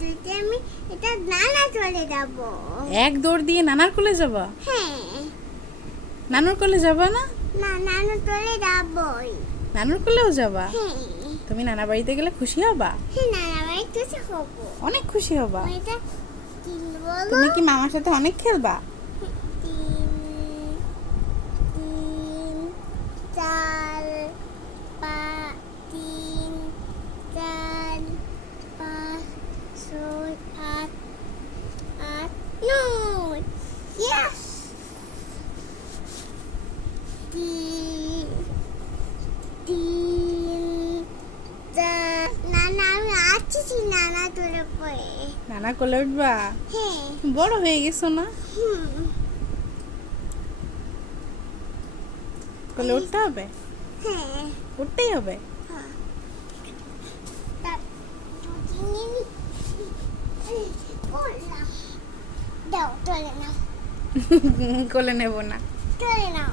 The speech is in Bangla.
দুইতে আমি এটা নানা চলে যাব। এক দৌড় দিয়ে নানার কোলে যাবা? হ্যাঁ। নানুর কোলে যাবা না? না, নানু চলে যাবই। নানুর কোলেও যাবা? হ্যাঁ। তুমি নানা বাড়িতে গেলে খুশি হবা? হ্যাঁ, নানা বাড়ি খুশি হবো। অনেক খুশি হবা। এটা কি বলো? তুমি কি মামার সাথে অনেক খেলবা? 3, 4, 5, 6, 8, 9. Yes. 3, 4. নানা আমি আছি নানা তোলে পড়ে। নানা কোলে উঠবা? হ্যাঁ। বড় হয়ে গেছো না? কোলে উঠতে হবে? হ্যাঁ। উঠতেই হবে। দাও তোলে নাও, কোলে নেব না। তোলে নাও।